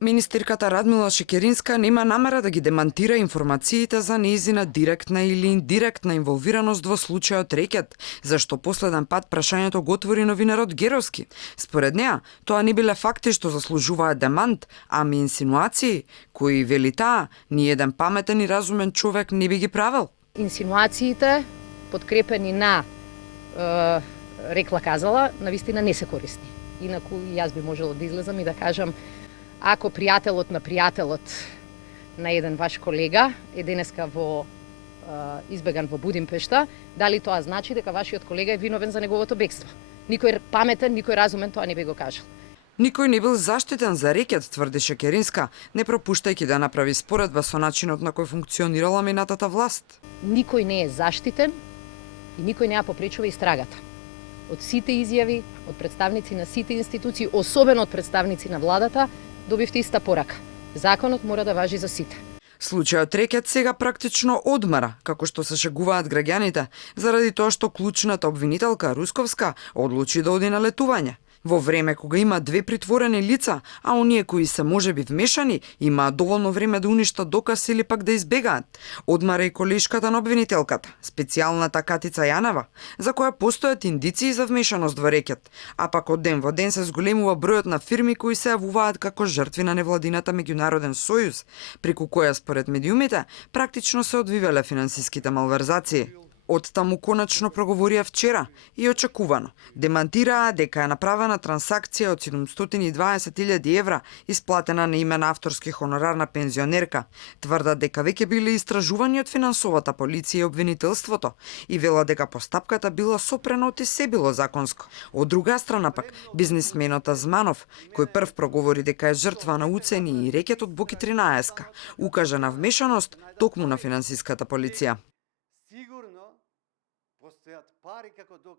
Министерката Радмила Шекеринска нема намера да ги демантира информациите за нејзина директна или индиректна инволвираност во случајот рекет, зашто последен пат прашањето го отвори новинарот Геровски. Според неа, тоа не биле факти што заслужуваат демант, ами инсинуации, кои, вели таа, ни еден паметен и разумен човек не би ги правил. Инсинуациите, подкрепени на рекла-казала, навистина не се корисни. Инаку и јас би можела да излезам и да кажам, ако пријателот на пријателот на еден ваш колега е денеска избеган во Будимпешта, дали тоа значи дека вашиот колега е виновен за неговото бегство? Никој паметен, никој разумен тоа не би го кажал. Никој не бил заштитен за рекет, тврди Шекеринска, не пропуштајќи да направи споредба со начинот на кој функционирала минатата власт. Никој не е заштитен и никој не ја попречува истрагата. Од сите изјави, од представници на сите институции, особено од представници на владата, добивте иста порака. Законот мора да важи за сите. Случајот рекет сега практично одмара, како што се шегуваат граѓаните, заради тоа што клучната обвинителка Русковска одлучи да оди на летување. Во време кога има две притворени лица, а оние кои се можеби вмешани, имаат доволно време да уништат доказ или пак да избегаат. Одмара и колешката на обвинителката, специјалната Катица Јанева, за која постојат индиции за вмешаност во рекет, а пак од ден во ден се зголемува бројот на фирми кои се јавуваат како жртви на невладината меѓународен сојуз, преку која според медиумите практично се одвивале финансиските малверзации. Од таму конечно проговорија вчера и очекувано. Демантираа дека е направена трансакција од 720.000 евра исплатена на име на авторски хонорар на пензионерка. Тврдат дека веќе биле истражувани од финансовата полиција и обвинителството и велат дека постапката била сопрена од и се било законско. Од друга страна пак, бизнисменот Азманов, кој прв проговори дека е жртва на уцени и рекет од Боки 13, укажа на вмешаност токму на финансиската полиција.